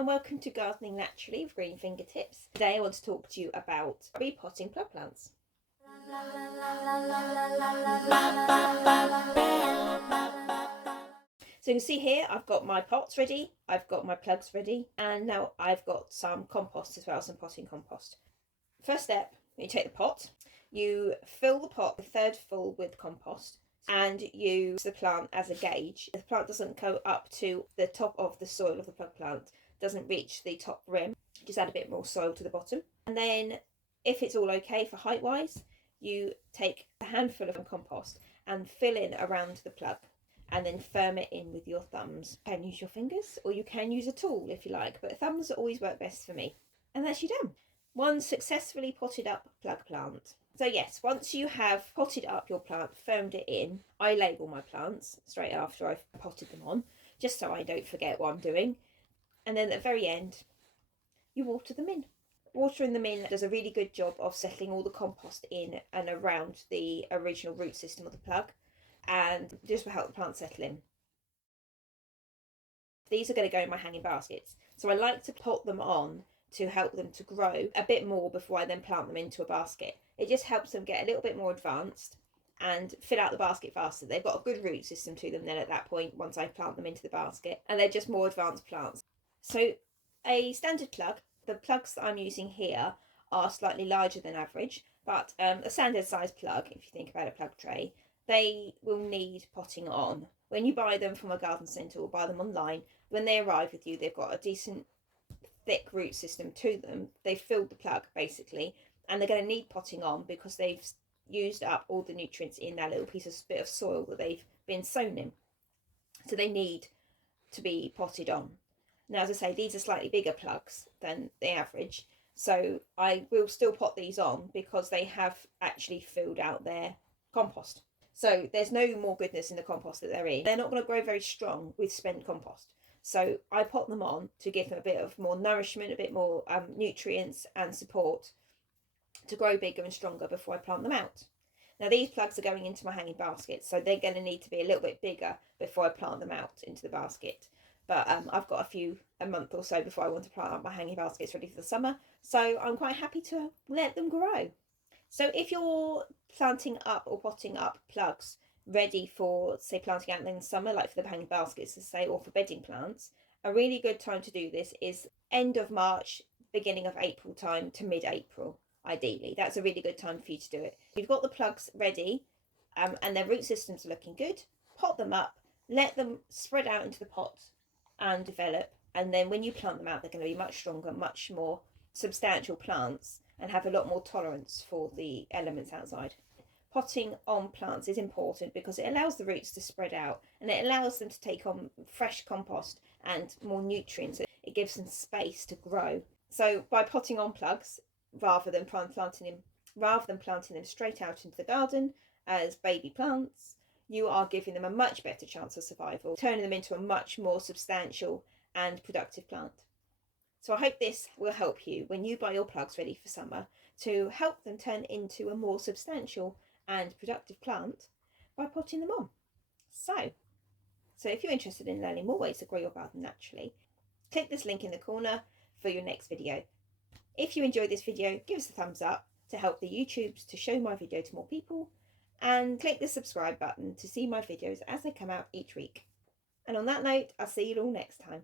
and welcome to Gardening Naturally with Green Fingertips. Today I want to talk to you about repotting plug plants. So you can see here I've got my pots ready, I've got my plugs ready, and now I've got some compost as well, some potting compost. First step, you take the pot, you fill the pot a third full with compost, and use the plant as a gauge. The plant doesn't go up to the top of the soil of the plug plant, doesn't reach the top rim, just add a bit more soil to the bottom. And then if it's all okay for height wise, you take a handful of compost and fill in around the plug and then firm it in with your thumbs. You can use your fingers or you can use a tool if you like, but thumbs always work best for me. And that's you done. One successfully potted up plug plant. So yes, once you have potted up your plant, firmed it in, I label my plants straight after I've potted them on, just so I don't forget what I'm doing. And then at the very end, you water them in. Watering them in does a really good job of settling all the compost in and around the original root system of the plug, and just will help the plant settle in. These are going to go in my hanging baskets, so I like to pot them on to help them to grow a bit more before I then plant them into a basket. It just helps them get a little bit more advanced and fill out the basket faster. They've got a good root system to them then at that point once I plant them into the basket, and they're just more advanced plants. So a standard plug, the plugs that I'm using here are slightly larger than average, but a standard size plug, if you think about a plug tray, they will need potting on. When you buy them from a garden centre or buy them online, when they arrive with you, they've got a decent thick root system to them. They've filled the plug basically, and they're going to need potting on because they've used up all the nutrients in that little bit of soil that they've been sown in. So they need to be potted on. Now, as I say, these are slightly bigger plugs than the average, so I will still pot these on because they have actually filled out their compost. So there's no more goodness in the compost that they're in. They're not going to grow very strong with spent compost. So I pot them on to give them a bit of more nourishment, a bit more nutrients and support to grow bigger and stronger before I plant them out. Now these plugs are going into my hanging basket, so they're going to need to be a little bit bigger before I plant them out into the basket. But I've got a month or so before I want to plant up my hanging baskets ready for the summer, so I'm quite happy to let them grow. So if you're planting up or potting up plugs ready for, say, planting out in the summer, like for the hanging baskets, to say, or for bedding plants, a really good time to do this is end of March, beginning of April time to mid-April, ideally. That's a really good time for you to do it. If you've got the plugs ready and their root systems are looking good, pot them up, let them spread out into the pot and develop, and then when you plant them out, they're going to be much stronger, much more substantial plants and have a lot more tolerance for the elements outside. Potting on plants is important because it allows the roots to spread out and it allows them to take on fresh compost and more nutrients. It gives them space to grow. So by potting on plugs, rather than planting them straight out into the garden as baby plants, you are giving them a much better chance of survival, turning them into a much more substantial and productive plant. So I hope this will help you when you buy your plugs ready for summer to help them turn into a more substantial and productive plant by potting them on. So if you're interested in learning more ways to grow your garden naturally, click this link in the corner for your next video. If you enjoyed this video, give us a thumbs up to help the YouTubes to show my video to more people, and click the subscribe button to see my videos as they come out each week. And on that note, I'll see you all next time.